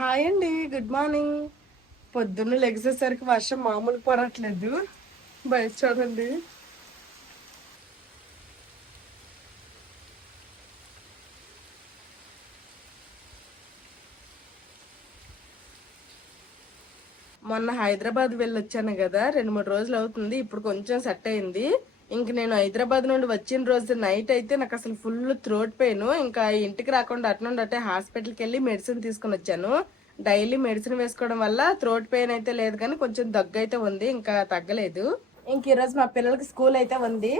Hi అండి, good morning. పొద్దున్న లెగిసేసరికి వర్షం మామూలు పడట్లేదు. బయట చూడండి. మొన్న హైదరాబాద్ వెళ్ళొచ్చాను కదా, 2-3 రోజులు అవుతుంది. ఇప్పుడు కొంచెం సెట్ అయింది. ఇంక నేను హైదరాబాద్ నుండి వచ్చిన రోజు నైట్ అయితే నాకు అసలు ఫుల్ థ్రోట్ పెయిన్. ఇంకా ఇంటికి రాకుండా అటు నుండి అటే హాస్పిటల్కి వెళ్ళి మెడిసిన్ తీసుకుని వచ్చాను. డైలీ మెడిసిన్ వేసుకోవడం వల్ల థ్రోట్ పెయిన్ అయితే లేదు, కానీ కొంచెం దగ్గు అయితే ఉంది, ఇంకా తగ్గలేదు. ఇంక ఈరోజు మా పిల్లలకి స్కూల్ అయితే ఉంది.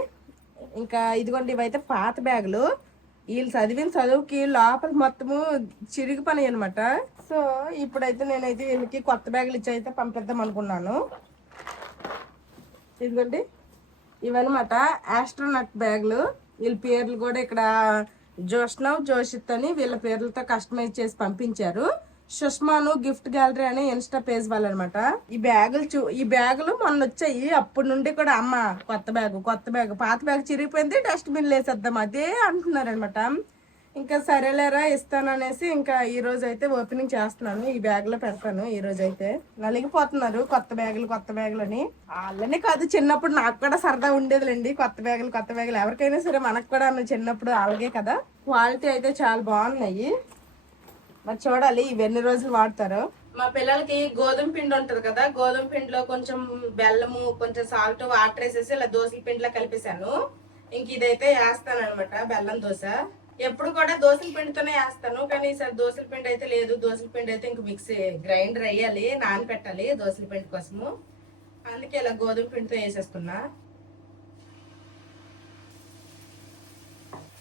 ఇంకా ఇదిగోండి, ఇవైతే పాత బ్యాగులు. వీళ్ళు చదివిన చదువుకి లోపల మొత్తము చిరిగి పని అనమాట. సో ఇప్పుడైతే నేనైతే వీళ్ళకి కొత్త బ్యాగులు ఇచ్చి అయితే పంపిద్దాం అనుకున్నాను. ఇదిగోండి, ఇవన్నమాట ఆస్ట్రోనట్ బ్యాగులు. వీళ్ళ పేర్లు కూడా ఇక్కడ జోష్నవ్, జోషిత్ అని వీళ్ళ పేర్లతో కస్టమైజ్ చేసి పంపించారు. సుష్మాను గిఫ్ట్ గ్యాలరీ అని ఇన్స్టా పేజ్ వాళ్ళు అనమాట. ఈ బ్యాగులు మొన్న వచ్చాయి. అప్పటి నుండి కూడా అమ్మ కొత్త బ్యాగు, పాత బ్యాగ్ చిరిగిపోయింది, డస్ట్బిన్ వేసేద్దాం అదే అంటున్నారు అనమాట. ఇంకా సరేలేరా ఇస్తాను అనేసి ఇంకా ఈ రోజు అయితే ఓపెనింగ్ చేస్తున్నాను. ఈ బ్యాగ్ లో పెడతాను. ఈ రోజు అయితే నలిగిపోతున్నారు కొత్త బ్యాగులు అని. వాళ్ళనే కాదు, చిన్నప్పుడు నాకు కూడా సరదా ఉండేదిలేండి. కొత్త బ్యాగులు ఎవరికైనా సరే, మనకు కూడా చిన్నప్పుడు అలాగే కదా. క్వాలిటీ అయితే చాలా బాగున్నాయి. మరి చూడాలి ఇవి ఎన్ని రోజులు వాడతారో. మా పిల్లలకి గోధుమ పిండి ఉంటది కదా, గోధుమ పిండిలో కొంచెం బెల్లము, కొంచెం సాల్ట్, వాటర్ వేసేసి ఇలా దోశల పిండిలో కలిపేశాను. ఇంక ఇదైతే వేస్తాను అనమాట, బెల్లం దోశ. ఎప్పుడు కూడా దోశల పిండితోనే వేస్తాను, కానీ ఈసారి దోశల పిండి అయితే లేదు. దోశల పిండి అయితే ఇంక మిక్సీ గ్రైండర్ వేయాలి, నానపెట్టాలి దోశల పిండి కోసము. అందుకే ఇలా గోధుమ పిండితో వేసేస్తున్నా.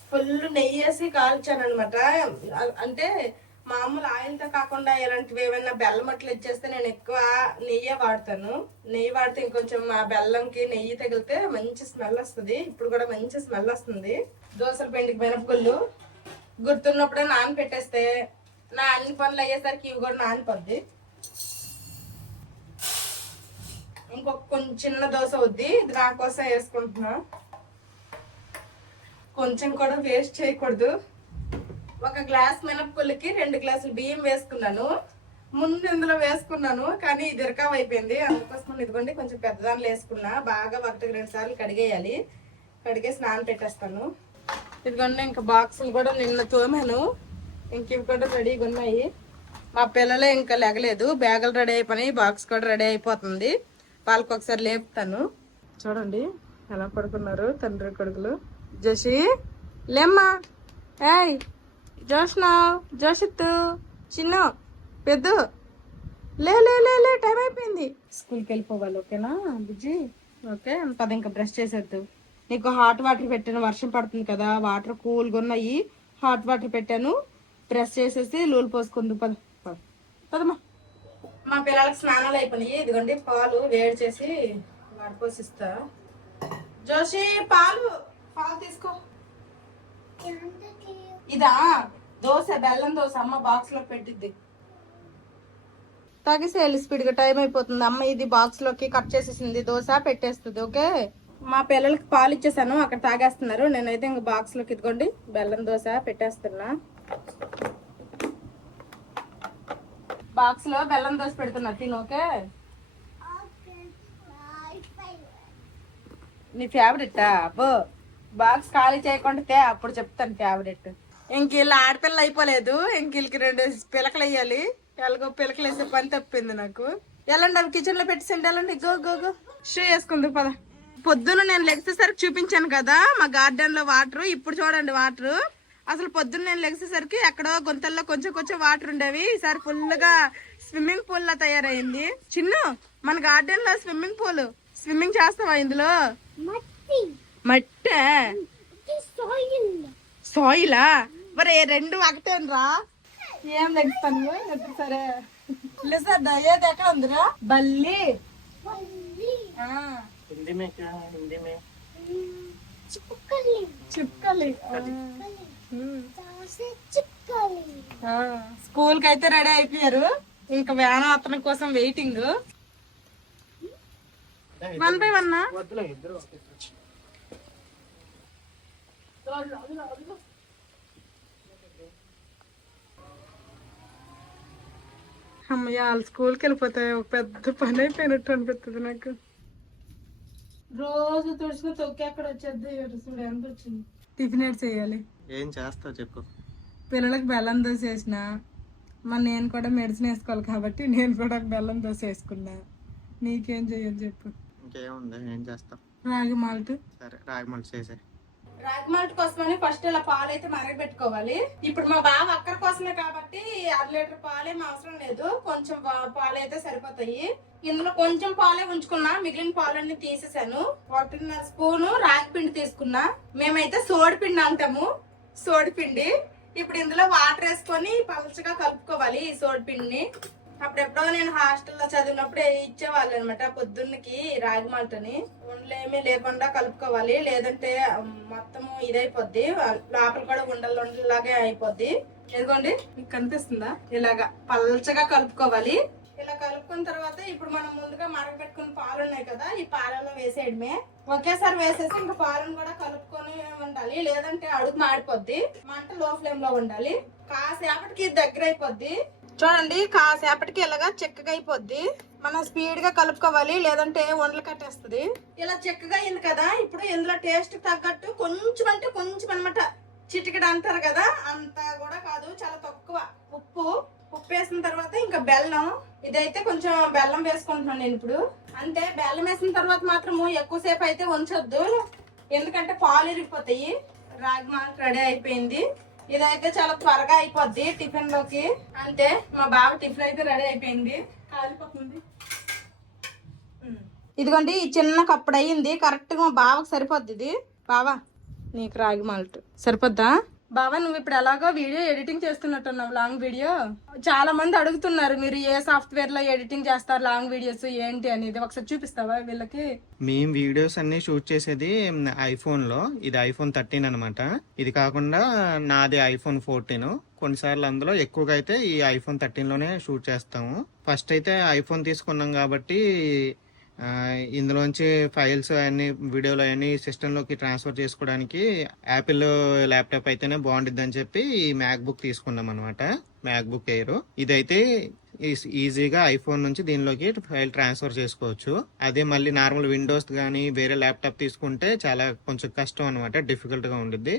ఫుల్ నెయ్యి వేసి కాల్చాను అనమాట. అంటే మామూలు ఆయిల్తో కాకుండా ఇలాంటివి ఏమైనా బెల్లం అట్లా ఇచ్చేస్తే నేను ఎక్కువ నెయ్యి వాడతాను. నెయ్యి వాడితే ఇంకొంచెం ఆ బెల్లంకి నెయ్యి తగిలితే మంచి స్మెల్ వస్తుంది. ఇప్పుడు కూడా మంచి స్మెల్ వస్తుంది. దోసల పిండికి మినపగుళ్ళు గుర్తున్నప్పుడే నానపెట్టేస్తే నా అన్ని పనులు అయ్యేసరికి ఇవి కూడా నానిపోద్ది. ఇంకొక కొంచెం చిన్న దోశ వద్ది, ఇది నా కోసం వేసుకుంటున్నా. కొంచెం కూడా వేస్ట్ చేయకూడదు. ఒక గ్లాస్ మినపగుళ్ళకి 2 గ్లాసులు బియ్యం వేసుకున్నాను. ముందు ఇందులో వేసుకున్నాను, కానీ ఇది ఇరకావ్ అయిపోయింది. అందుకోసం ఇదిగోండి కొంచెం పెద్దదానిలో వేసుకున్నా. బాగా 1-2 సార్లు కడిగేయాలి. కడిగేసి నానపెట్టేస్తాను. ఇదిగోండి, ఇంకా బాక్సులు కూడా నిన్న తోమాను. ఇంక ఇవి కూడా రెడీగా ఉన్నాయి. మా పిల్లలే ఇంకా లెగలేదు. బ్యాగులు రెడీ అయిపోయినాయి, బాక్స్ కూడా రెడీ అయిపోతుంది. వాళ్ళకి ఒకసారి లేపుతాను. చూడండి ఎలా పడుకున్నారు తండ్రి కొడుకులు. జోషి లేమ్మా, ఏయ్ జోష్నవ్, జోషిత్, చిన్న పెద్ద లే లే లే లే టైం అయిపోయింది. స్కూల్కి వెళ్ళిపోవాలి. ఓకేనా బుజ్జి? ఓకే పద, ఇంకా బ్రష్ చేసేద్దు. నీకు హాట్ వాటర్ పెట్టాను, వర్షం పడుతుంది కదా, వాటర్ కూల్గా ఉన్నాయి. హాట్ వాటర్ పెట్టాను, బ్రష్ చేసేసి లూలు పోసుకుంది. పదమ్మా. మా పిల్లలకి స్నానాలు అయిపోయినాయి. ఇదిగోండి పాలు వేడి చేసి వడపోసిస్తా. జోషి పాలు తీసుకో. ఇదా దోశ, బెల్లం దోశ అమ్మ బాక్స్ లో పెట్టిద్ది. తాగేసేయాలి స్పీడ్ గా, టైం అయిపోతుంది. అమ్మ ఇది బాక్స్ లోకి కట్ చేసేసింది, దోశ పెట్టేస్తుంది. ఓకే, మా పిల్లలకి పాలు ఇచ్చేసాను, అక్కడ తాగేస్తున్నారు. నేనైతే ఇంక బాక్స్ లోకి ఇదిగోండి బెల్లం దోశ పెట్టేస్తున్నా. బాక్స్ లో బెల్లం దోశ పెడుతున్నా, తిను. ఓకే, నీ ఫేవరెట్ అబ్బో. బాక్స్ ఖాళీ చేయకుండా అప్పుడు చెప్తాను ఫేవరెట్. ఇంక వీళ్ళు ఆడపిల్లలు అయిపోలేదు, ఇంక వీళ్ళకి 2 పిలకలు వేయాలి. ఎలాగో పిలకలు వేసే పని తప్పింది నాకు. వెళ్ళండి, అవి కిచెన్ లో పెట్టేసండి. వెళ్ళండి, గో గో గో. షూ వేసుకుంది పద. పొద్దున్న నేను లెగిసేసరికి చూపించాను కదా మా గార్డెన్ లో వాటర్. ఇప్పుడు చూడండి వాటర్. అసలు పొద్దున్న నేను లెగిసేసరికి ఎక్కడో గుంతల్లో కొంచెం కొంచెం వాటర్ ఉండేవి. ఈసారి ఫుల్ గా స్విమ్మింగ్ పూల్ లా తయారైంది. చిన్ను, మన గార్డెన్ లో స్విమ్మింగ్ పూల్. స్విమ్మింగ్ చేస్తావా ఇందులో? మట్టే సాయిలా? మరి 2 ఒకటేనరా? ఏం లెగిస్తాను సరే. లిజర్డ్ ఏది ఎక్కడ ఉందిరా? బల్లి. చిప్కలి. స్కూల్ కి అయితే రెడీ అయిపోయారు. ఇంకా వ్యాన్ అతని కోసం వెయిటింగ్. 1 by 1. అమ్మయ్య వాళ్ళు స్కూల్కి వెళ్ళిపోతాయి, ఒక పెద్ద పని అయిపోయినట్టు అనిపిస్తుంది నాకు. రోజు తుడిచిన తొక్కి అక్కడ వచ్చేది, చూడు ఎంత వచ్చింది. టిఫిన్ ఎట్ చేయాలి, ఏం చేస్తావు చెప్పు. పిల్లలకి బెల్లం దోశ వేసిన, మరి నేను కూడా మెడిసిన్ వేసుకోవాలి కాబట్టి నేను కూడా బెల్లం దోశ వేసుకున్నా. నీకేం చెయ్యాలి చెప్పు. ఇంకేముంది, ఏం చేస్తావు. రాగి మాల్ట్. సరే రాగి మాల్ట్ చేసే. రాగి మాల్ట్ కోసమని ఫస్ట్ ఇలా పాలు అయితే మరగబెట్టుకోవాలి. ఇప్పుడు మా బావ అక్కడి కోసమే కాబట్టి 1/2 లీటర్ పాలేం అవసరం లేదు, కొంచెం పాలు అయితే సరిపోతాయి. ఇందులో కొంచెం పాలే ఉంచుకున్నా, మిగిలిన పాలన్నీ తీసేసాను. 1.5 స్పూను రాగి పిండి తీసుకున్నా. మేమైతే సోడి పిండి అంటాము, సోడి పిండి. ఇప్పుడు ఇందులో వాటర్ వేసుకొని పలచగా కలుపుకోవాలి ఈ సోడి పిండిని. అప్పుడెప్పుడో నేను హాస్టల్లో చదివినప్పుడు ఇచ్చేవాళ్ళు అనమాట పొద్దున్నకి రాగి మాల్టని. ఉండలేమీ లేకుండా కలుపుకోవాలి, లేదంటే మొత్తం ఇదైపోద్ది, లోపల కూడా ఉండలాగే అయిపోద్ది. ఇదిగోండి మీకు కనిపిస్తుందా, ఇలాగా పల్చగా కలుపుకోవాలి. ఇలా కలుపుకున్న తర్వాత ఇప్పుడు మనం ముందుగా మరగబెట్టుకున్న పాలు ఉన్నాయి కదా, ఈ పాలలో వేసేయడమే. ఒకేసారి వేసేసి ఇంకా పాలను కూడా కలుపుకొని ఉండాలి, లేదంటే అడుగు మాడిపోద్ది. మంట లో ఫ్లేమ్ లో ఉండాలి. కాసేపటికి దగ్గర అయిపోద్ది. చూడండి, కాసేపటికి ఇలాగా చిక్కగా అయిపోద్ది. మనం స్పీడ్ గా కలుపుకోవాలి, లేదంటే వండలు కట్టేస్తుంది. ఇలా చిక్కగా అయింది కదా, ఇప్పుడు ఇందులో టేస్ట్ తగ్గట్టు కొంచెం అంటే కొంచెం అనమాట, చిటికెడు అంటారు కదా, అంత కూడా కాదు, చాలా తక్కువ ఉప్పు వేసిన తర్వాత ఇంకా బెల్లం. ఇదైతే కొంచెం బెల్లం వేసుకుంటున్నాను నేను ఇప్పుడు. అంటే బెల్లం వేసిన తర్వాత మాత్రము ఎక్కువసేపు అయితే ఉంచొద్దు, ఎందుకంటే పాలు ఇరిగిపోతాయి. రాగి మాల్ట్ రెడీ అయిపోయింది. ఇదైతే చాలా త్వరగా అయిపోద్ది టిఫిన్ లోకి. అంటే మా బావ టిఫిన్ అయితే రెడీ అయిపోయింది, కాలిపోతుంది. ఇదిగోండి ఈ చిన్న కప్పుడు అయ్యింది, కరెక్ట్ గా మా బావకు సరిపోద్ది ఇది. బావా నీకు రాగి మాల్ట్ సరిపోద్దా? బావా నువ్వు ఇప్పుడు ఎలాగో వీడియో ఎడిటింగ్ చేస్తున్నట్టున్నావు, లాంగ్ వీడియో. చాలా మంది అడుగుతున్నారు మీరు ఏ సాఫ్ట్వేర్ లో ఎడిటింగ్ చేస్తారు లాంగ్ వీడియోస్ ఏంటి అనేది, ఒకసారి చూపిస్తావా వీళ్ళకి? మేము వీడియోస్ అన్ని షూట్ చేసేది ఐఫోన్ లో, ఇది iPhone 13 అనమాట. ఇది కాకుండా నాది iPhone 14. కొన్నిసార్లు అందులో ఎక్కువగా అయితే ఈ iPhone 13 లోనే షూట్ చేస్తాము. ఫస్ట్ అయితే ఐఫోన్ తీసుకున్నాం కాబట్టి ఇందులోంచి ఫైల్స్ అన్ని వీడియోలు అవన్నీ సిస్టంలోకి ట్రాన్స్ఫర్ చేసుకోవడానికి యాపిల్ ల్యాప్టాప్ అయితేనే బాగుంటుంది అని చెప్పి ఈ మ్యాక్బుక్ తీసుకున్నాం అనమాట, మ్యాక్బుక్ ఎయిర్. ఇదైతే ఈజీగా ఐఫోన్ నుంచి దీనిలోకి ఫైల్ ట్రాన్స్ఫర్ చేసుకోవచ్చు. అదే మళ్ళీ నార్మల్ విండోస్ కానీ వేరే ల్యాప్టాప్ తీసుకుంటే చాలా కొంచెం కష్టం అనమాట, డిఫికల్ట్ గా ఉండిద్ది,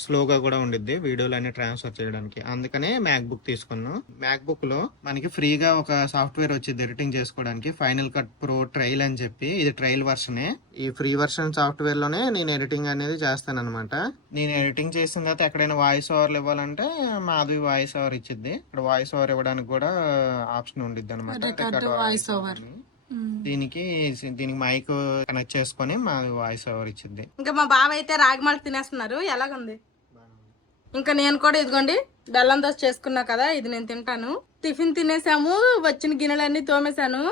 స్లోగా కూడా ఉండిద్ది వీడియోలు అన్ని ట్రాన్స్ఫర్ చేయడానికి. అందుకనే మ్యాక్బుక్ తీసుకున్నాం. మ్యాక్బుక్ లో మనకి ఫ్రీగా ఒక సాఫ్ట్వేర్ వచ్చింది ఎడిటింగ్ చేసుకోవడానికి, ఫైనల్ కట్ ప్రో ట్రైల్ అని చెప్పి. ఇది ట్రైల్ వర్షనే. ఈ ఫ్రీ వర్షన్ సాఫ్ట్వేర్ లోనే నేను ఎడిటింగ్ అనేది చేస్తాను అనమాట. నేను ఎడిటింగ్ చేసిన తర్వాత ఎక్కడైనా వాయిస్ ఓవర్లు ఇవ్వాలంటే మాది వాయిస్ ఓవర్ ఇచ్చిద్ది. ఇక్కడ వాయిస్ ఓవర్ ఇవ్వడానికి కూడా ఆప్షన్ ఉండిద్ది అనమాట. దీనికి మైక్ కనెక్ట్ చేసుకొని మా వాయిస్ ఓవర్ ఇచ్చింది. ఇంకా మా బావ అయితే రాగి మాల్ట్ తినేస్తున్నారు, ఎలాగుంది? ఇంకా నేను కూడా ఇదిగోండి బెల్లం దోశ చేసుకున్నా కదా, ఇది నేను తింటాను. టిఫిన్ తినేసాము, వచ్చిన గిన్నెలన్నీ తోమేశాను.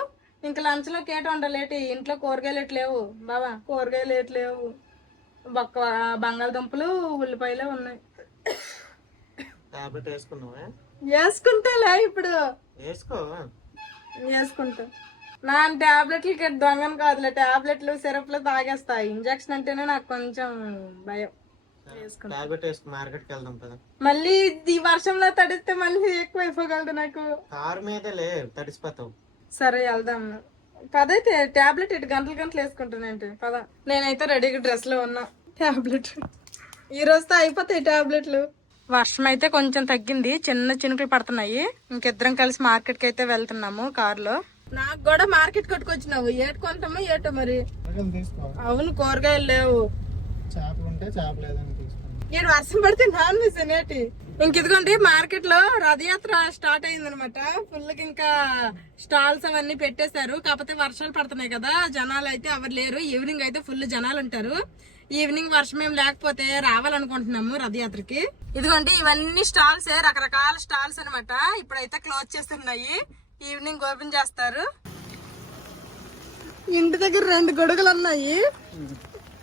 ఇంకా లంచ్ లో కేట వండలేటి, ఇంట్లో కూరగాయలు ఎట్లేవు బావా, కూరగాయలు ఎట్లేవు, బంగాళదుంపలు ఉల్లిపాయలే ఉన్నాయి. వేసుకుంటాలే ఇప్పుడు, వేసుకుంటా. నా టాబ్లెట్లకి దొంగను కాదులే, టాబ్లెట్లు సిరప్లు తాగేస్తాయి. ఇంజక్షన్ అంటేనే నాకు కొంచెం భయం. మళ్ళీ ఈ వర్షంలో తడిస్తే మళ్ళీ ఎక్కువ అయిపోగలదు నాకు. కారు మీద తడిసిపోతావు. సరే వెళ్దాం పదైతే. టాబ్లెట్ ఇటు గంటలు వేసుకుంటానంటే పద. నేనైతే రెడీగా డ్రెస్ లో ఉన్నా. టాబ్లెట్ ఈ రోజుతో అయిపోతాయి టాబ్లెట్లు. వర్షం అయితే కొంచెం తగ్గింది, చిన్న చినుకులు పడుతున్నాయి. ఇంకిద్దరం కలిసి మార్కెట్ కి అయితే వెళ్తున్నాము కారులో. నాకు కూడా మార్కెట్ కొట్టుకొచ్చినావు, ఏటు కొంటామో ఏటో మరి. అవును కూరగాయలు లేవు, ఏడు వర్షం పడితే నాన్ వెజ్ అనేటి. ఇంకిదిగోండి మార్కెట్ లో రథయాత్ర స్టార్ట్ అయింది అనమాట. ఫుల్ గా ఇంకా స్టాల్స్ అవన్నీ పెట్టేశారు. కాకపోతే వర్షాలు పడుతున్నాయి కదా, జనాలు అయితే ఎవరు లేరు. ఈవినింగ్ అయితే ఫుల్ జనాలు ఉంటారు. ఈవినింగ్ వర్షం ఏం లేకపోతే రావాలనుకుంటున్నాము రథయాత్రకి. ఇదిగోండి ఇవన్నీ స్టాల్స్, రకరకాల స్టాల్స్ అనమాట. ఇప్పుడైతే క్లోజ్ చేస్తున్నాయి, ఈవినింగ్ ఓపెన్ చేస్తారు. ఇంటి దగ్గర 2 గొడుగులు ఉన్నాయి,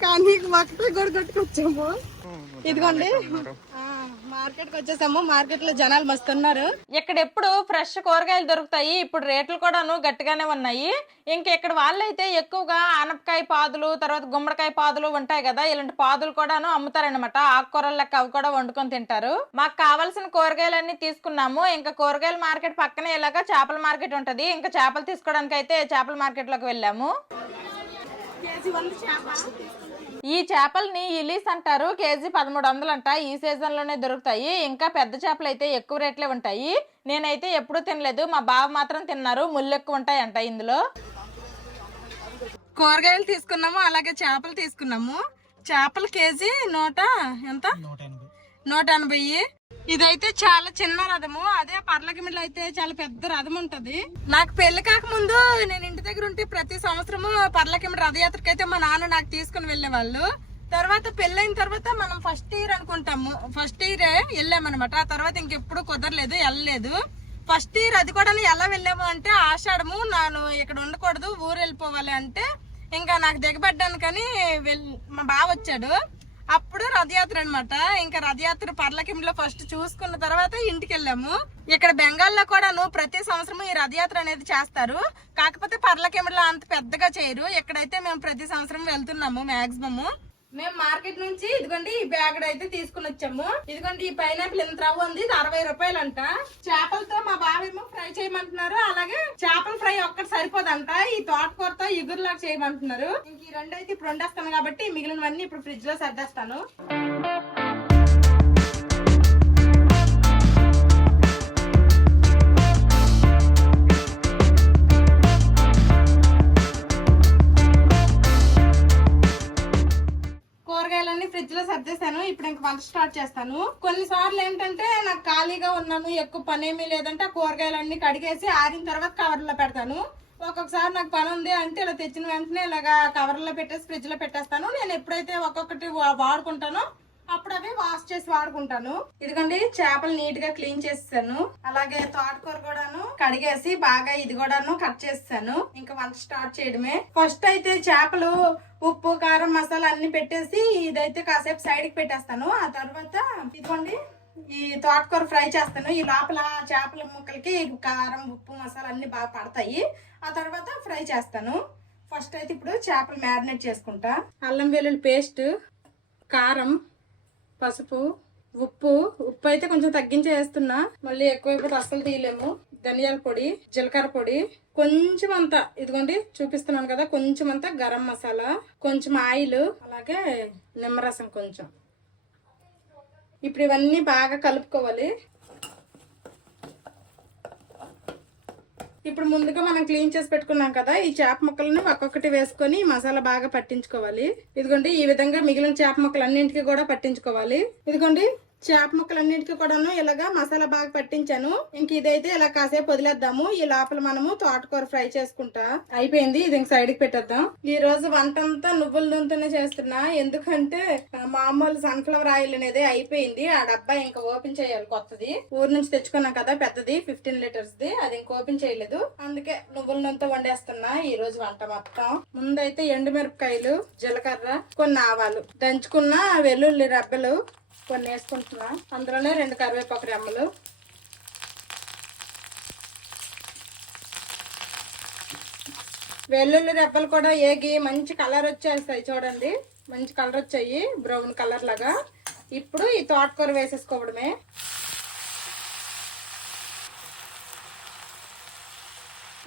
కానీ ఒకటే కూడా కొట్టుకొచ్చాము. ఇదిగోండి మార్కెట్ కి వచ్చేసాము. మార్కెట్ లో జనాలు మస్తున్నారు. ఇక్కడ ఎప్పుడు ఫ్రెష్ కూరగాయలు దొరుకుతాయి. ఇప్పుడు రేట్లు కూడాను గట్టిగానే ఉన్నాయి. ఇంక ఇక్కడ వాళ్ళైతే ఎక్కువగా ఆనపకాయ పాదులు, తర్వాత గుమ్మడికాయ పాదులు ఉంటాయి కదా, ఇలాంటి పాదులు కూడాను అమ్ముతారనమాట. ఆకుకూరలు లెక్క అవి కూడా వండుకొని తింటారు. మాకు కావాల్సిన కూరగాయలన్నీ తీసుకున్నాము. ఇంకా కూరగాయల మార్కెట్ పక్కనే ఇలాగా చేపల మార్కెట్ ఉంటది. ఇంకా చేపలు తీసుకోవడానికి అయితే చేపల మార్కెట్ లోకి వెళ్ళాము. ఈ చేపల్ని ఇలీస్ అంటారు. కేజీ 1300 అంట. ఈ సీజన్ లోనే దొరుకుతాయి. ఇంకా పెద్ద చేపలు అయితే ఎక్కువ రేట్లే ఉంటాయి. నేనైతే ఎప్పుడూ తినలేదు, మా బావ మాత్రం తిన్నారు. ముళ్ళు ఎక్కువ ఉంటాయంట ఇందులో. కూరగాయలు తీసుకున్నాము, అలాగే చేపలు తీసుకున్నాము. చేపలు కేజీ ఎంత 180. ఇదైతే చాలా చిన్న రథము. అదే పర్లకిమిలో అయితే చాలా పెద్ద రథం ఉంటది. నాకు పెళ్లి కాకముందు నేను ఇంటి దగ్గర ఉంటే ప్రతి సంవత్సరము పర్లకిమి రథయాత్రకి అయితే మా నాన్న నాకు తీసుకుని వెళ్ళేవాళ్ళు. తర్వాత పెళ్ళైన తర్వాత మనం ఫస్ట్ ఇయర్ అనుకుంటాము, ఫస్ట్ ఇయర్ వెళ్ళామన్నమాట. ఆ తర్వాత ఇంకెప్పుడు కుదరలేదు, వెళ్ళలేదు. ఫస్ట్ ఇయర్ అది కూడా ఎలా వెళ్ళాము అంటే ఆషాఢము, నేను ఇక్కడ ఉండకూడదు, ఊరు వెళ్ళిపోవాలి అంటే ఇంకా నాకు దిగబడ్డాను. మా బావ వచ్చాడు, అప్పుడు రథయాత్ర అనమాట. ఇంకా రథయాత్ర పర్లకింలో ఫస్ట్ చూసుకున్న తర్వాత ఇంటికి వెళ్ళాము. ఇక్కడ బెంగాల్లో కూడాను ప్రతి సంవత్సరం ఈ రథయాత్ర అనేది చేస్తారు. కాకపోతే పర్లకింలో అంత పెద్దగా చేయరు. ఇక్కడైతే మేము ప్రతి సంవత్సరం వెళ్తున్నాము మాక్సిమము. మేము మార్కెట్ నుంచి ఇదిగోండి ఈ బ్యాగ్ అయితే తీసుకుని వచ్చాము. ఇదిగోండి ఈ పైనాపిల్ ఎంత రవ్వ ఉంది, ఇది 60 రూపాయలు అంట. చేపలతో మా బావేమో ఫ్రై చేయమంటున్నారు. అలాగే చేపల ఫ్రై ఒక్కటి సరిపోదంట, ఈ తోటకూరతో ఇగురులాగా చేయమంటున్నారు. ఇంక ఈ రెండు అయితే ఇప్పుడు వండేస్తాను కాబట్టి మిగిలినవన్నీ ఇప్పుడు ఫ్రిడ్జ్ లో సర్దేస్తాను. కూరగాయలన్నీ ఫ్రిడ్జ్ లో సర్దేశాను. ఇప్పుడు ఇంక వంట స్టార్ట్ చేస్తాను. కొన్నిసార్లు ఏంటంటే నాకు ఖాళీగా ఉన్నాను, ఎక్కువ పని ఏమీ లేదంటే ఆ కూరగాయలన్నీ కడిగేసి ఆరిన తర్వాత కవర్ లో పెడతాను. ఒక్కొక్కసారి నాకు పని ఉంది అంటే ఇలా తెచ్చిన వెంటనే ఇలాగా కవర్ లో పెట్టేసి ఫ్రిడ్జ్ లో పెట్టేస్తాను. నేను ఎప్పుడైతే ఒక్కొక్కటి వాడుకుంటానో అప్పుడు అవి వాష్ చేసి వాడుకుంటాను. ఇదిగోండి చేపలు నీట్ గా క్లీన్ చేస్తాను. అలాగే తోటకూర కూడాను కడిగేసి బాగా ఇది కూడాను కట్ చేస్తాను. ఇంకా వంట స్టార్ట్ చేయడమే. ఫస్ట్ అయితే చేపలు ఉప్పు కారం మసాలా అన్ని పెట్టేసి ఇదైతే కాసేపు సైడ్ కి పెట్టేస్తాను. ఆ తర్వాత ఇదిగోండి ఈ తోటకూర ఫ్రై చేస్తాను. ఈ లోపల చేపల ముక్కలకి కారం ఉప్పు మసాలా అన్ని బాగా పడతాయి. ఆ తర్వాత ఫ్రై చేస్తాను. ఫస్ట్ అయితే ఇప్పుడు చేపలు మ్యారినేట్ చేసుకుంటా. అల్లం వెల్లుల్లి పేస్ట్, కారం, పసుపు, ఉప్పు అయితే కొంచెం తగ్గించి వేస్తున్నా, మళ్ళీ ఎక్కువైపోతే అస్సలు తీయలేము. ధనియాల పొడి, జీలకర్ర పొడి, కొంచెం అంతా ఇదిగోండి చూపిస్తున్నాను కదా, కొంచెం అంతా గరం మసాలా, కొంచెం ఆయిల్, అలాగే నిమ్మరసం కొంచెం. ఇప్పుడు ఇవన్నీ బాగా కలుపుకోవాలి. ఇప్పుడు ముందుగా మనం క్లీన్ చేసి పెట్టుకున్నాం కదా, ఈ చేప ముక్కలను ఒక్కొక్కటి వేసుకొని మసాలా బాగా పట్టించుకోవాలి. ఇదిగోండి ఈ విధంగా మిగిలిన చేప ముక్కలు అన్నింటికి కూడా పట్టించుకోవాలి. ఇదిగోండి చేప ముక్కలన్నిటికీ కూడాను ఇలాగా మసాలా బాగా పట్టించాను. ఇంక ఇదైతే ఇలా కాసేపు వదిలేద్దాము. ఈ లోపల మనము తోటకూర ఫ్రై చేసుకుంటా. అయిపోయింది, ఇది ఇంక సైడ్ కి పెట్టేద్దాం. ఈ రోజు వంట అంతా నువ్వుల నూనెతోనే చేస్తున్నా, ఎందుకంటే మామూలు సన్ఫ్లవర్ ఆయిల్ అనేది అయిపోయింది. ఆ డబ్బా ఇంకా ఓపెన్ చేయాలి, కొత్తది ఊరు నుంచి తెచ్చుకున్నాం కదా పెద్దది 15 లీటర్స్ ది, అది ఇంకా ఓపెన్ చేయలేదు. అందుకే నువ్వుల నూనెతో వండేస్తున్నా ఈ రోజు వంట మొత్తం. ముందైతే ఎండుమిరపకాయలు, జీలకర్ర, కొన్ని ఆవాలు, దంచుకున్న వెల్లుల్లి రెబ్బలు కొన్ని వేసుకుంటున్నా. అందులోనే 2 కరివేపాకు రెమ్మలు, వెల్లుల్లి రెబ్బలు కూడా ఏగి మంచి కలర్ వచ్చేస్తాయి. చూడండి మంచి కలర్ వచ్చాయి, బ్రౌన్ కలర్ లాగా. ఇప్పుడు ఈ తోటకూర వేసేసుకోవడమే.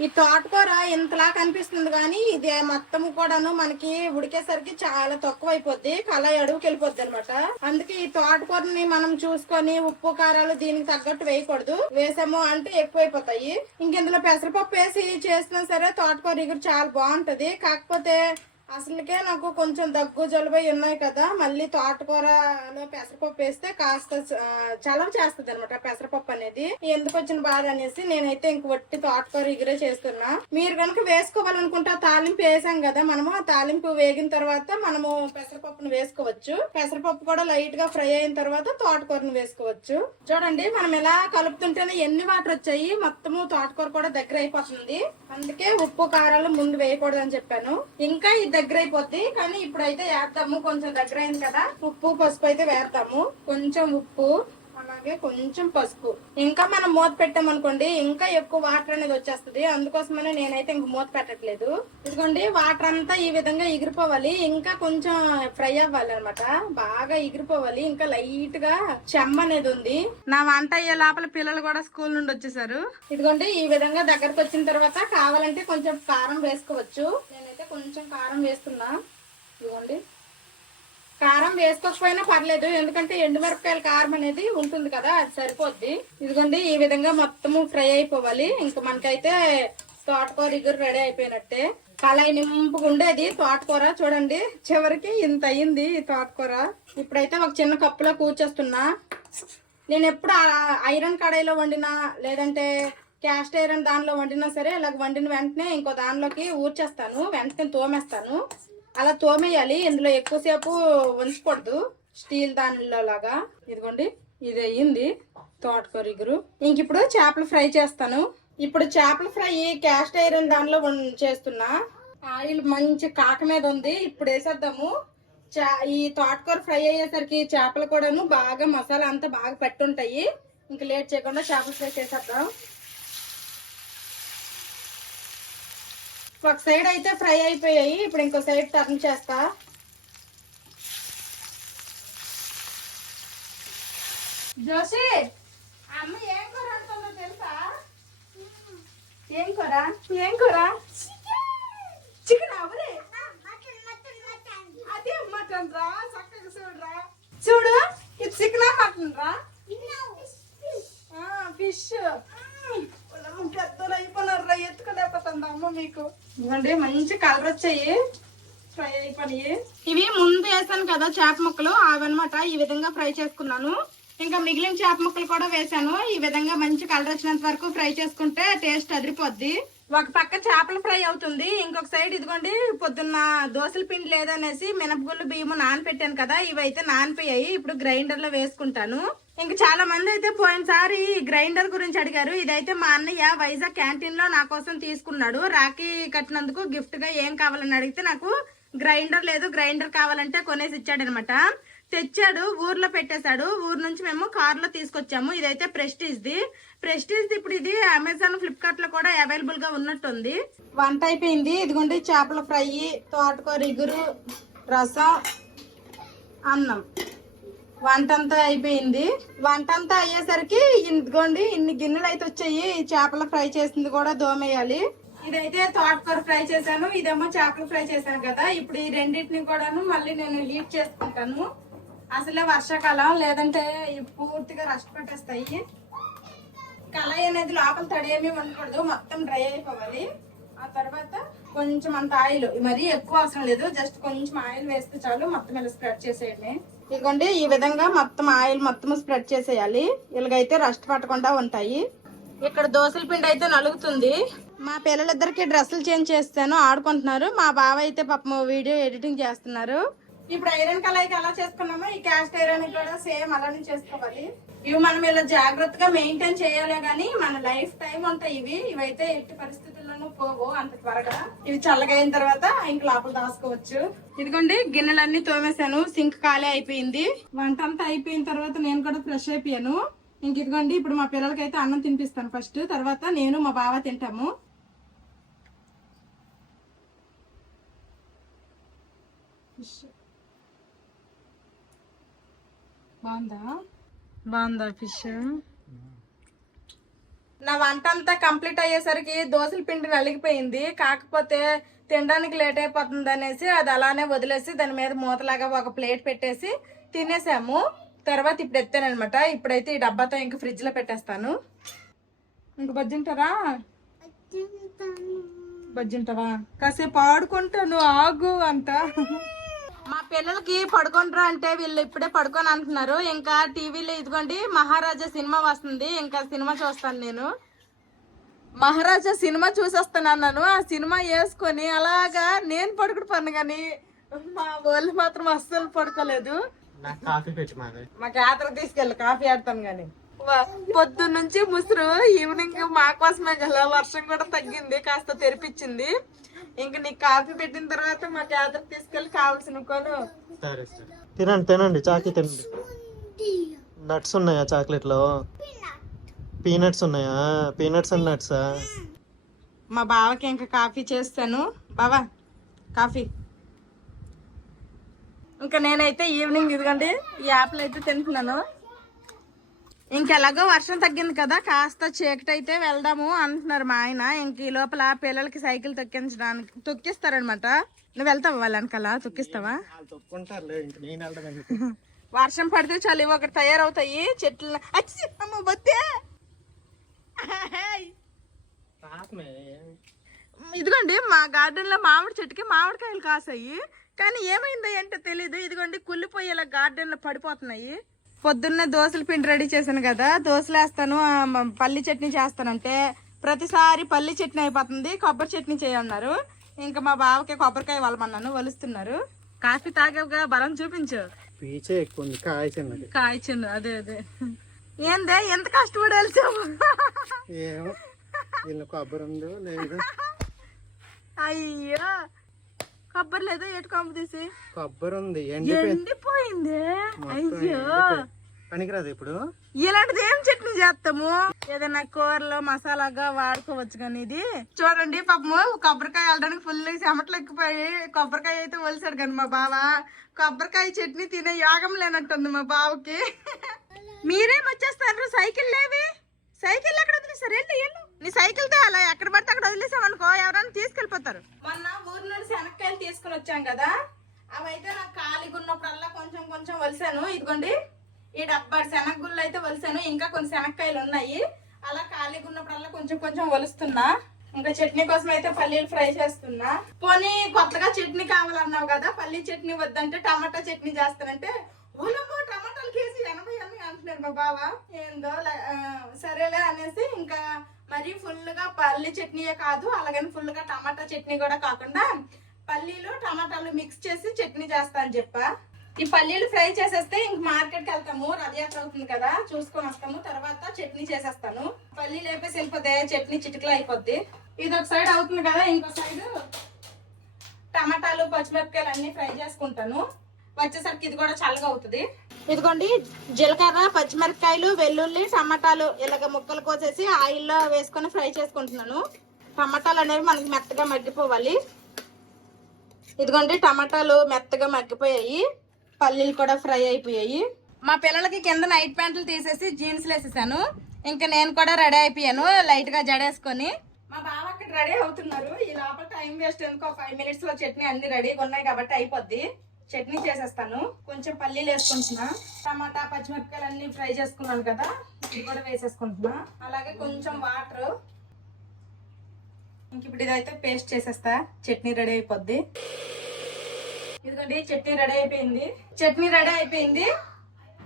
ఈ తోటకూర ఇంతలా కనిపిస్తుంది కానీ ఇది మొత్తం కూడాను మనకి ఉడికేసరికి చాలా తక్కువ అయిపోద్ది, కళాయి అడుగుకి వెళ్ళిపోద్ది అనమాట. అందుకే ఈ తోటకూరని మనం చూసుకొని ఉప్పు కారాలు దీనికి తగ్గట్టు వేయకూడదు. వేసాము అంటే ఎక్కువైపోతాయి. ఇంక ఇందులో పెసరపప్పు వేసి చేసినా సరే తోటకూర ఇగురు చాలా బాగుంటది. కాకపోతే అసలుకే నాకు కొంచెం దగ్గు జలుబై ఉన్నాయి కదా, మళ్ళీ తోటకూరలో పెసరపప్పు వేస్తే కాస్త చలవ చేస్తుంది అనమాట పెసరపప్పు అనేది. ఎందుకు వచ్చిన బాధ అనేసి నేనైతే ఇంక వట్టి తోటకూర ఇగురే చేస్తున్నా. మీరు కనుక వేసుకోవాలనుకుంటే తాలింపు వేసాం కదా మనము, ఆ తాలింపు వేగిన తర్వాత మనము పెసరపప్పును వేసుకోవచ్చు. పెసరపప్పు కూడా లైట్ గా ఫ్రై అయిన తర్వాత తోటకూరను వేసుకోవచ్చు. చూడండి మనం ఎలా కలుపుతుంటేనే ఎన్ని వాటర్ వచ్చాయి, మొత్తము తోటకూర కూడా దగ్గర అయిపోతుంది. అందుకే ఉప్పు కారాలు ముందు వేయకూడదు అని చెప్పాను. ఇంకా దగ్గర అయిపోద్ది, కానీ ఇప్పుడైతే వేద్దాము. కొంచెం దగ్గర అయింది కదా, ఉప్పు పసుపు అయితే వేద్దాము. కొంచెం ఉప్పు, అలాగే కొంచెం పసుపు. ఇంకా మనం మూత పెట్టామనుకోండి ఇంకా ఎక్కువ వాటర్ అనేది వచ్చేస్తుంది. అందుకోసమనే నేనైతే ఇంక మూత పెట్టట్లేదు. ఇదిగోండి వాటర్ అంతా ఈ విధంగా ఎగిరిపోవాలి, ఇంకా కొంచెం ఫ్రై అవ్వాలి అనమాట, బాగా ఎగిరిపోవాలి. ఇంకా లైట్ గా చెమ్మ అనేది ఉంది. నా వంట అయ్యే లోపల పిల్లలు కూడా స్కూల్ నుండి వచ్చేసారు. ఇదిగోండి ఈ విధంగా దగ్గరకు వచ్చిన తర్వాత కావాలంటే కొంచెం కారం వేసుకోవచ్చు. నేనైతే కొంచెం కారం వేస్తున్నా. ఇదిగోండి కారం వేసుకోకపోయినా పర్లేదు, ఎందుకంటే ఎండుమిరపకాయల కారం అనేది ఉంటుంది కదా, అది సరిపోద్ది. ఇదిగోండి ఈ విధంగా మొత్తము ఫ్రై అయిపోవాలి. ఇంకా మనకైతే తోటకూర ఇగురు రెడీ అయిపోయినట్టే. కళాయి నింపుగా ఉండేది తోటకూర, చూడండి చివరికి ఇంత అయింది ఈ తోటకూర. ఇప్పుడైతే ఒక చిన్న కప్పులో కూర్చేస్తున్నా. నేను ఎప్పుడు ఐరన్ కడాయిలో వండినా లేదంటే క్యాస్ట్ ఐరన్ దానిలో వండినా సరే, ఇలాగ వండిన వెంటనే ఇంకో దానిలోకి ఊర్చేస్తాను, వెంటనే తోమేస్తాను. అలా తోమేయాలి, ఇందులో ఎక్కువసేపు ఉంచకూడదు స్టీల్ దానిలో లాగా. ఇదిగోండి ఇది అయ్యింది తోటకూర ఇగురు. ఇంక ఇప్పుడు చేపలు ఫ్రై చేస్తాను. ఇప్పుడు చేపల ఫ్రై క్యాస్ట్ ఐరన్ దానిలో చేస్తున్నా. ఆయిల్ మంచి కాక మీద ఉంది, ఇప్పుడు వేసేద్దాము. ఈ తోటకూర ఫ్రై అయ్యేసరికి చేపలు కూడాను బాగా మసాలా అంతా బాగా పెట్టుంటాయి. ఇంక లేట్ చేయకుండా చేపల ఫ్రై చేసేద్దాం. ఒక సైడ్ అయితే ఫ్రై అయిపోయాయి, ఇప్పుడు ఇంకో సైడ్ టర్న్ చేస్తా. జోషి అమ్మ ఏం కూర అంటుందో తెలుసా? ఏం కూర? ఏం కూర? చికెన్. అవరే అదే మటన్ రా, చక్కగా చూడరా. చూడు ఇది చికెన్ మటన్ రా, ఫిష్. పెద్దలు అయిపోయినారా, ఎత్తుకోలేకపోతుంది అమ్మ మీకు. ఇవ్వండి మంచి కలర్ వచ్చాయి, ఫ్రై అయిపోయి. ఇవి ముందు వేసాను కదా చేప ముక్కలు, అవన్నమాట ఈ విధంగా ఫ్రై చేసుకున్నాను. ఇంకా మిగిలిన చేప ముక్కలు కూడా వేసాను. ఈ విధంగా మంచి కలర్ వచ్చినంత వరకు ఫ్రై చేసుకుంటే టేస్ట్ అదిరిపోద్ది. ఒక పక్క చేపల ఫ్రై అవుతుంది, ఇంకొక సైడ్ ఇదిగోండి పొద్దున్న దోసల పిండి లేదనేసి మినపగుళ్ళు బియ్యము నానపెట్టాను కదా, ఇవైతే నానిపోయాయి. ఇప్పుడు గ్రైండర్ లో వేసుకుంటాను. ఇంక చాలా మంది అయితే పోయినసారి గ్రైండర్ గురించి అడిగారు. ఇదైతే మా అన్నయ్య వైజాగ్ క్యాంటీన్ లో నా కోసం తీసుకున్నాడు. రాఖీ కట్టినందుకు గిఫ్ట్ గా ఏం కావాలని అడిగితే నాకు గ్రైండర్ లేదు, గ్రైండర్ కావాలంటే కొనేసి ఇచ్చాడనమాట. తెచ్చాడు, ఊర్లో పెట్టేశాడు. ఊరు నుంచి మేము కార్ లో తీసుకొచ్చాము. ఇదైతే ప్రెస్టీజ్ ఇప్పుడు ఇది అమెజాన్, ఫ్లిప్కార్ట్ లో కూడా అవైలబుల్ గా ఉన్నట్టుంది. వంట అయిపోయింది. ఇదిగోండి చేపల ఫ్రై, తోటకూర ఇగురు, రసం, అన్నం. వంట అంతా అయిపోయింది. వంట అంతా అయ్యేసరికి ఇదిగోండి ఇన్ని గిన్నెలు అయితే వచ్చాయి. ఈ చేపల ఫ్రై చేసింది కూడా దోమేయాలి. ఇదైతే తోటకూర ఫ్రై చేశాను, ఇదేమో చేపలు ఫ్రై చేశాను కదా. ఇప్పుడు ఈ రెండింటిని కూడాను మళ్ళీ నేను హీట్ చేసుకుంటాను. అసలే వర్షాకాలం, లేదంటే పూర్తిగా రస్ట్ పెట్టేస్తాయి. కళాయి అనేది లోపల తడేమీ ఉండకూడదు, మొత్తం డ్రై అయిపోవాలి. ఆ తర్వాత కొంచెం అంత ఆయిల్, మరీ ఎక్కువ అవసరం లేదు, జస్ట్ కొంచెం ఆయిల్ వేస్తే చాలు. మొత్తం ఇలా స్ప్రెడ్ చేసేయండి. ఇదిగోండి ఈ విధంగా మొత్తం ఆయిల్ మొత్తం స్ప్రెడ్ చేసేయాలి. ఇలాగైతే రస్ట్ పట్టకుండా ఉంటాయి. ఇక్కడ దోసల పిండి అయితే నలుగుతుంది. మా పిల్లలిద్దరికి డ్రెస్సులు చేంజ్ చేస్తాను, ఆడుకుంటున్నారు. మా బావ అయితే పాపం వీడియో ఎడిటింగ్ చేస్తున్నారు. ఇప్పుడు ఐరన్ కళాయికి ఎలా చేసుకున్నామో ఈ క్యాస్ట్ ఐరన్ కూడా సేమ్ అలానే చేసుకోవాలి. ఇవి మనం ఇలా జాగ్రత్తగా మెయింటైన్ చేయాలి గానీ మన లైఫ్ టైం ఉంటాయి ఇవి. ఇవైతే ఎట్టి పరిస్థితుల్లోనూ పోవు అంత త్వరగా. ఇవి చల్లగా అయిన తర్వాత ఇంక లోపల దాచుకోవచ్చు. ఇదిగోండి గిన్నెలన్నీ తోమేశాను, సింక్ ఖాళీ అయిపోయింది. వంట అంతా అయిపోయిన తర్వాత నేను కూడా ఫ్రెష్ అయిపోయాను. ఇంక ఇదిగోండి ఇప్పుడు మా పిల్లలకైతే అన్నం తినిపిస్తాను ఫస్ట్, తర్వాత నేను మా బావ తింటాము. బాగుందా ఫిష్? నా వంట అంతా కంప్లీట్ అయ్యేసరికి దోసల పిండి నలిగిపోయింది. కాకపోతే తినడానికి లేట్ అయిపోతుంది అనేసి అది అలానే వదిలేసి దాని మీద మూతలాగా ఒక ప్లేట్ పెట్టేసి తినేసాము. తర్వాత ఇప్పుడు ఎత్తానమాట. ఇప్పుడైతే ఈ డబ్బాతో ఇంక ఫ్రిడ్జ్ లో పెట్టేస్తాను. ఇంక బజ్జింటారా? బజ్జింటావా? కాసేపు ఆడుకుంటాను ఆగు అంట. మా పిల్లలకి పడుకుంటారా అంటే వీళ్ళు ఇప్పుడే పడుకొని అంటున్నారు. ఇంకా టీవీలో ఇదిగోండి మహారాజా సినిమా వస్తుంది, ఇంకా సినిమా చూస్తాను నేను. మహారాజా సినిమా చూసేస్తాను అన్నాను. ఆ సినిమా వేసుకొని అలాగా నేను పడుకుంటాను, కానీ మా వాళ్ళు మాత్రం అస్సలు పడుకోలేదు. మా జాతర తీసుకెళ్ళి కాఫీ ఆడతాను. గాని పొద్దున్న నుంచి ముసురు, ఈవినింగ్ మా కోసమే కదా, వర్షం కూడా తగ్గింది, కాస్త తెరిపించింది. ఇంక నీకు కాఫీ పెట్టిన తర్వాత మా జాతర తీసుకెళ్ళి కావాల్సిన కొను. సరే సరే తినండి తినండి చాకీ తినండి. నట్స్ ఉన్నాయా చాక్లెట్లో? పీనట్స్ ఉన్నాయా? పీనట్స్ అండ్ నట్సా? మా బావకి ఇంకా కాఫీ చేస్తాను. బావా కాఫీ. ఇంకా నేనైతే ఈవినింగ్ ఇదిగోండి ఈ యాప్లు అయితే తింటున్నాను. ఇంకెలాగో వర్షం తగ్గింది కదా, కాస్త చీకటి అయితే వెళ్దాము అంటున్నారు మా ఆయన. ఇంక ఈ లోపల పిల్లలకి సైకిల్ తొక్కిస్తారనమాట. నువ్వు వెళ్తావా వాళ్ళ వెనకాల? తొక్కిస్తావా? వర్షం పడితే చలి ఒకటి తయారవుతాయి చెట్లు. అమ్మ బొత్తే. ఇదిగోండి మా గార్డెన్ లో మామిడి చెట్టుకి మామిడికాయలు కాసాయి, కానీ ఏమైందో ఏంటో తెలీదు. ఇదిగోండి కుళ్ళిపోయేలా గార్డెన్ లో పడిపోతున్నాయి. పొద్దున్నే దోశల పిండి రెడీ చేశాను కదా, దోశలు వేస్తాను పల్లి చట్నీ చేస్తానంటే ప్రతిసారి పల్లి చట్నీ అయిపోతుంది, కొబ్బరి చట్నీ చేయన్నారు. ఇంకా మా బావకి కొబ్బరికాయ వాళ్ళమన్నాను, వలుస్తున్నారు. కాఫీ తాగేగా బలం చూపించు. కాయచింది అదే అదే. ఏందే ఎంత కష్టపడి వెళ్తావు? కొబ్బరి ఉందో లేదు. అయ్యో కొబ్బరి లేదు, ఎటు కొంప తీసి కొబ్బరి ఉంది ఎండిపోయింది. అయ్యో పనికిరాదు ఇప్పుడు. ఇలాంటిది ఏం చట్నీ చేస్తాము? ఏదైనా కూరలో మసాలాగా వాడుకోవచ్చు. కానీ ఇది చూడండి పాపము కొబ్బరికాయ వెళ్ళడానికి ఫుల్ చెమటలు ఎక్కిపోయి కొబ్బరికాయ అయితే వలిసాడు. కానీ మా బావ కొబ్బరికాయ చట్నీ తినే యోగం లేనట్టుంది మా బావకి. మీరేం వచ్చేస్తారు? సైకిల్ లేవి, సైకిల్ ఎక్కడ వదిలేస్తారు? వెళ్ళు నీ సైకిల్ తో అలా ఎక్కడ పడితే అక్కడ వదిలేసామనుకో ఎవరైనా తీసుకెళ్ళిపోతారు. మొన్న ఊరు నుండి శనక్కాయలు తీసుకుని వచ్చాం కదా, అవైతే నాకు ఖాళీగా ఉన్నప్పుడల్లా కొంచెం కొంచెం వలిసాను. ఇదిగోండి ఈ డబ్బా శనగగుళ్ళు అయితే వలిసాను, ఇంకా కొన్ని శనక్కాయలు ఉన్నాయి. అలా ఖాళీగా ఉన్నప్పుడల్లా కొంచెం కొంచెం వలుస్తున్నా. ఇంకా చట్నీ కోసం అయితే పల్లీలు ఫ్రై చేస్తున్నా. పోనీ కొత్తగా చట్నీ కావాలన్నావు కదా, పల్లీ చట్నీ వద్దంటే టమాటా చట్నీ చేస్తానంటే ఓలమ్మో టమాటాలు కేజీ 80 అని అంటున్నారు మా బావ. ఏందో సరేలే అనేసి ఇంకా మరి ఫుల్ గా పల్లి చట్నీయే కాదు, అలాగని ఫుల్ గా టమాటా చట్నీ కూడా కాకుండా పల్లీలు టమాటాలు మిక్స్ చేసి చట్నీ చేస్తా అని చెప్పా. ఈ పల్లీలు ఫ్రై చేసేస్తే ఇంక మార్కెట్కి వెళ్తాము, రథయాత్ర అవుతుంది కదా, చూసుకొని వస్తాము. తర్వాత చట్నీ చేసేస్తాను. పల్లీలు వేపేసి వెళ్ళిపోతే చట్నీ చిటికలో అయిపోద్ది. ఇది ఒక సైడ్ అవుతుంది కదా, ఇంకో సైడ్ టమాటాలు పచ్చిమిరపకాయలు అన్ని ఫ్రై చేసుకుంటాను. వచ్చేసరికి ఇది కూడా చల్లగా అవుతుంది. ఇదిగోండి జీలకర్ర పచ్చిమిరపకాయలు వెల్లుల్లి టమాటాలు ఇలాగ ముక్కలు కోసేసి ఆయిల్లో వేసుకొని ఫ్రై చేసుకుంటున్నాను. టమాటాలు అనేవి మనకి మెత్తగా మగ్గిపోవాలి. ఇదిగోండి టమాటాలు మెత్తగా మగ్గిపోయాయి, పల్లీలు కూడా ఫ్రై అయిపోయాయి. మా పిల్లలకి కింద నైట్ ప్యాంట్లు తీసేసి జీన్స్లు వేసేసాను. ఇంకా నేను కూడా రెడీ అయిపోయాను లైట్ గా జడేసుకొని. మా బావ అక్కడ రెడీ అవుతున్నారు. ఈ లోపల టైం వేస్ట్ ఎందుకో 5 minutes లో చట్నీ అన్ని రెడీగా ఉన్నాయి కాబట్టి అయిపోద్ది. చట్నీ చేసేస్తాను. కొంచెం పల్లీలు వేసుకుంటున్నా, టమాటా పచ్చిమిరపకాయలు అన్ని ఫ్రై చేసుకున్నాను కదా, ఇది కూడా వేసేసుకుంటున్నా. అలాగే కొంచెం వాటర్. ఇంక ఇప్పుడు ఇదైతే పేస్ట్ చేసేస్తా, చట్నీ రెడీ అయిపోద్ది. ఇదిగోండి చట్నీ రెడీ అయిపోయింది. చట్నీ రెడీ అయిపోయింది.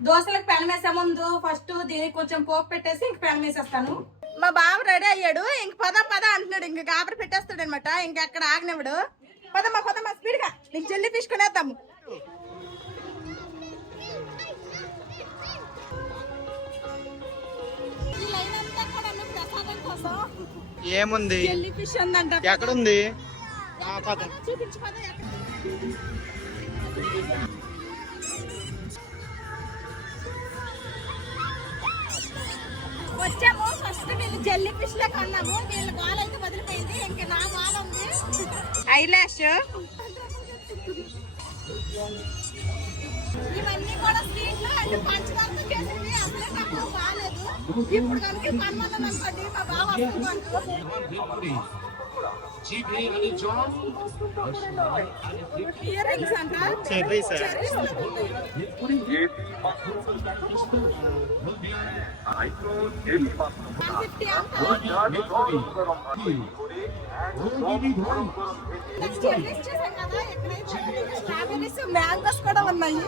దోశలకు పెనం వేసే ముందు ఫస్ట్ దీనికి కొంచెం పోపు పెట్టేసి ఇంక పెనం వేసేస్తాను. మా బావ రెడీ అయ్యాడు. ఇంక పద అంటున్నాడు. ఇంక గాబరి పెట్టేస్తాడు అనమాట. ఇంకెక్కడ ఆగనివ్వడు. పదమ్మా స్పీడ్ గా నీకు జల్లి తీసుకునేద్దాము. ఏముంది? జెల్లీ ఫిష్ ఉందంట. ఎక్కడుంది? చూపించు పద. వచ్చాము. ఫస్ట్ వీళ్ళు జెల్లీ ఫిష్ లా కొన్నాము. వీళ్ళ గోల అయితే వదిలిపోయింది. ఇంకా నా గోల ఉంది. ఐలాష్ ఇవన్నీ కూడా స్వీట్లు అంటే పంచదారతో చేసేవి. అసలే నాకు బాగాలేదు. ఇప్పుడు కనుక పన్మన్నాను అనుకోండి మా బావ వస్తుంది. ఇయర్ రింగ్స్ అంట. చెర్రీస్. స్ట్రాబెర్రీస్ మ్యాంగోస్ కూడా ఉన్నాయి.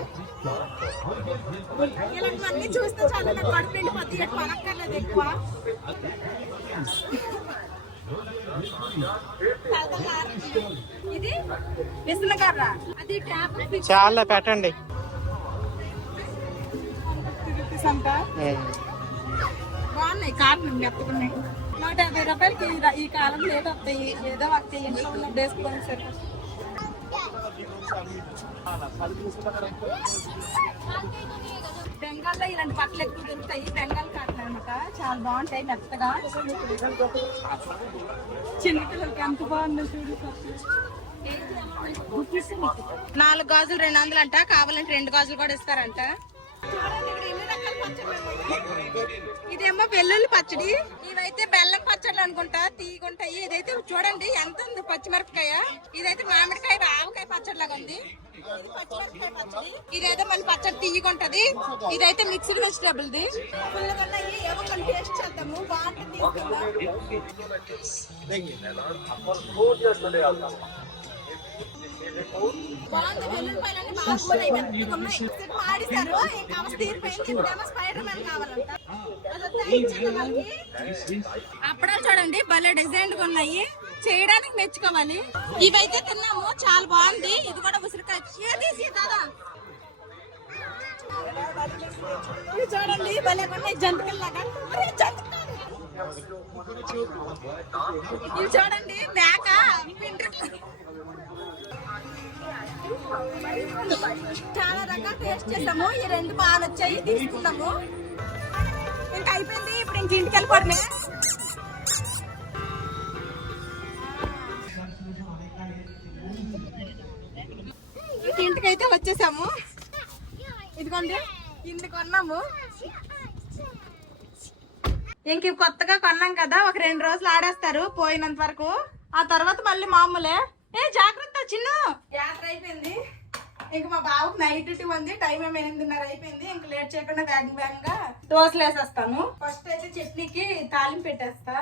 ఇలాంటివన్నీ చూస్తే చాలా నాకు కడుపు నిండిపోద్ది. ఎక్కువ అనక్కర్లేదు ఎక్కువ. ఇది విసనకర్ర, అది ట్యాప్ చాలా పెట్టండి. బాగున్నాయి, కారణం మెత్తకున్నాయి. 150 రూపాయలకి ఈ కాలంలో ఏదో వస్తాయి, ఏదో వస్తాయి ఇంట్లో ఉన్న వేసుకోండి సరే. బెంగాల్లో ఇలాంటి బట్టలు ఎక్కువ దొరుకుతాయి. బెంగాల్ కాటన్ అనమాట, చాలా బాగుంటాయి మెత్తగా. చిన్నపిల్లలకి ఎంత బాగుందో చూడు. 4 గాజులు 200 అంట, కావాలంటే 2 గాజులు కూడా ఇస్తారంట. ఇదేమో వెల్లుల్లి పచ్చడి, ఇవైతే బెల్లం పచ్చడి అనుకుంటా, తీగుంటాయి. ఇదైతే చూడండి ఎంత ఉంది, పచ్చిమిరపకాయ. ఇదైతే మామిడికాయ ఆవకాయ పచ్చడి లాగా ఉంది. ఇది పచ్చిమిరపకాయ పచ్చడి. ఇదైతే మన పచ్చడి తీగుంటది. ఇదైతే మిక్స్డ్ వెజిటేబుల్ది. ఫుల్గా ఉన్నాయి. ఏమో కొన్ని టేస్ట్ చేద్దాము, బాగుంటుంది. బాగుంది. వెల్లుల్లిపాయలన్నీ బాగా ఉన్నాయి, మెత్తగా ఉన్నాయి. మాడిస్తారు, ఇంకా అవస్థ తీరిపోయింది. ఇప్పుడేమో స్పైడర్ మ్యాన్ కావాలంట. అప్పుడే చూడండి భలే డిజైన్ ఉన్నాయి, చేయడానికి మెచ్చుకోవాలి. ఇవైతే తిన్నాము, చాలా బాగుంది. ఇది కూడా ఉసిరికాయ దాదా. ఇవి చూడండి భలే ఉన్నాయి, జంతికల్లాగా. ఇవి చూడండి మేక చాలా రకాల టేస్ట్ చేసాము. ఈ 2 బాగా వచ్చాయి, తీసుకున్నాము. ఇంకా అయిపోయింది, ఇప్పుడు ఇంక ఇంటికి వెళ్ళిపోవడమే. ఇంటికి అయితే వచ్చేసాము. ఇదిగోండి ఇన్ని కొన్నాము. ఇంక కొత్తగా కొన్నాం కదా, ఒక 2 రోజులు ఆడేస్తారు పోయినంత వరకు. ఆ తర్వాత మళ్ళీ మామూలే. జాగ్రత్త చిన్ను. యాత్ర అయిపోయింది. ఇంక మా బాబుకి నైట్ డ్యూటీ ఉంది, టైం ఏమో 8:30 అయిపోయింది. ఇంక లేట్ చేయకుండా వేగంగా దోశలు వేసేస్తాను. ఫస్ట్ అయితే చట్నీకి తాలింపు పెట్టేస్తా.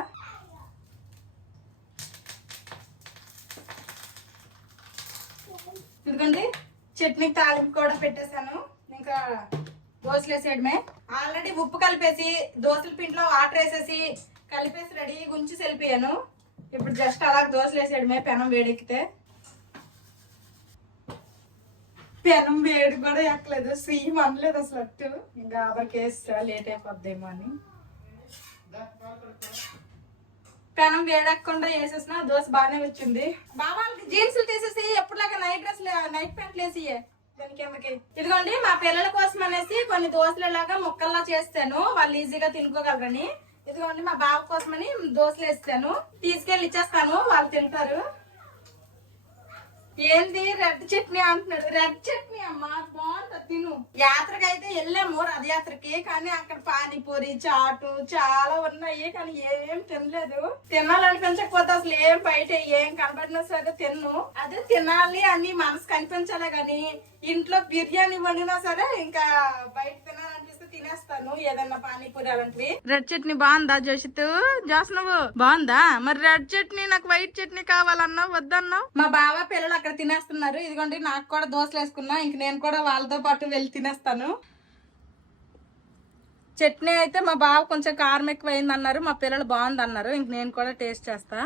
ఇదిగోండి చట్నీకి తాలింపు కూడా పెట్టేశాను. ఇంకా దోశలు వేసేయడమే. ఆల్రెడీ ఉప్పు కలిపేసి దోశల పిండిలో వాటర్ వేసేసి కలిపేసి రెడీ గుంచి వెళ్ళిపోయాను. ఇప్పుడు జస్ట్ అలా దోశలు వేసేయడమే. పెనం వేడెక్కితే పెనం వేడి కూడా ఎక్కలేదు, సీమ్ అనలేదు అసలు అట్టు. ఇంకా ఆబరికి వేస్తా, లేట్ అయిపోద్దేమో అని. పెనం వేడెక్కకుండా వేసేసిన దోశ బాగానే వచ్చింది. బాబా జీన్సులు తీసేసి ఎప్పుడులాగా నైట్ డ్రెస్ నైట్ ప్యాంట్లు వేసి దాని కిందకి. ఇదిగోండి మా పిల్లల కోసం అనేసి కొన్ని దోశలు లాగా ముక్కల్లా చేస్తాను, వాళ్ళు ఈజీగా తినుకోగలరని. ఇదిగోండి మా బాబు కోసమని దోశలు వేస్తాను, తీసుకెళ్ళి ఇచ్చేస్తాను, వాళ్ళు తింటారు. ఏంది రెడ్ చట్నీ అంటున్నాడు. రెడ్ చట్నీ అమ్మా బాగుంటుంది, తిను. యాత్రకి అయితే వెళ్ళాము, రథయాత్రకి. కానీ అక్కడ పానీపూరి చాటు చాలా ఉన్నాయి, కానీ ఏం తినలేదు. తినాలనిపించకపోతే అసలు ఏం బయట ఏం కనబడినా సరే తిన్ను. అదే తినాలి అని మనసు కనిపించాలే గాని ఇంట్లో బిర్యానీ వండినా సరే ఇంకా బయట తినాలనిపిస్తే తినేస్తాను, ఏదన్నా పానీపూరి అలాంటివి. రెడ్ చట్నీ బాగుందా జోషిత్? నువ్వు బాగుందా? మరి రెడ్ చట్నీ నాకు వైట్ చట్నీ కావాలన్నావు, వద్దన్నావు. మా బావ పిల్లలు అక్కడ తినేస్తున్నారు. ఇదిగోండి నాకు కూడా దోశలు వేసుకున్నా, ఇంక నేను కూడా వాళ్ళతో పాటు వెళ్ళి తినేస్తాను. చట్నీ అయితే మా బావ కొంచెం కారం ఎక్కువైంది అన్నారు, మా పిల్లలు బాగుంది అన్నారు. ఇంక నేను కూడా టేస్ట్ చేస్తా.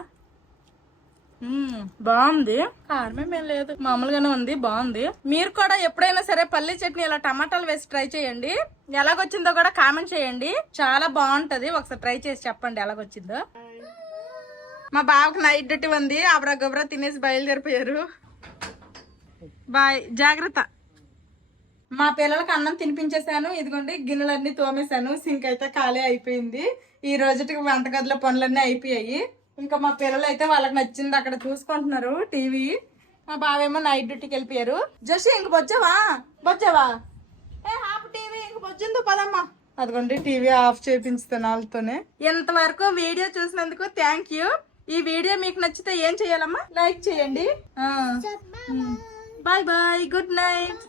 బాగుంది, కారమేం లేదు, మామూలుగానే ఉంది, బాగుంది. మీరు కూడా ఎప్పుడైనా సరే పల్లీ చట్నీ ఇలా టమాటాలు వేసి ట్రై చేయండి. ఎలాగొచ్చిందో కూడా కామెంట్ చేయండి, చాలా బాగుంటది. ఒకసారి ట్రై చేసి చెప్పండి ఎలాగొచ్చిందో. మా బావకి నైట్ డ్యూటీ ఉంది, అబ్రా గబ్రా తినేసి బయలుదేరిపోయారు. బాయ్, జాగ్రత్త. మా పిల్లలకి అన్నం తినిపించేసాను. ఇదిగోండి గిన్నెలన్నీ తోమేశాను, సింక్ అయితే ఖాళీ అయిపోయింది. ఈ రోజుకి వంటగదిలో పనులన్నీ అయిపోయాయి. ఇంకా మా పిల్లలు అయితే వాళ్ళకి నచ్చింది అక్కడ చూసుకుంటున్నారు టీవీ. మా బావేమో నైట్ డ్యూటీకి వెళ్ళిపోయారు. జస్ట్ ఇంక బొచ్చావా హాఫ్ టీవీ ఇంక బొచ్చిందో పదమ్మా. అదిగోండి టీవీ ఆఫ్ చేయించుతాను వాళ్ళతోనే. ఇంతవరకు వీడియో చూసినందుకు థ్యాంక్ యూ. ఈ వీడియో మీకు నచ్చితే ఏం చేయాలమ్మా? లైక్ చేయండి. Bye bye, good night.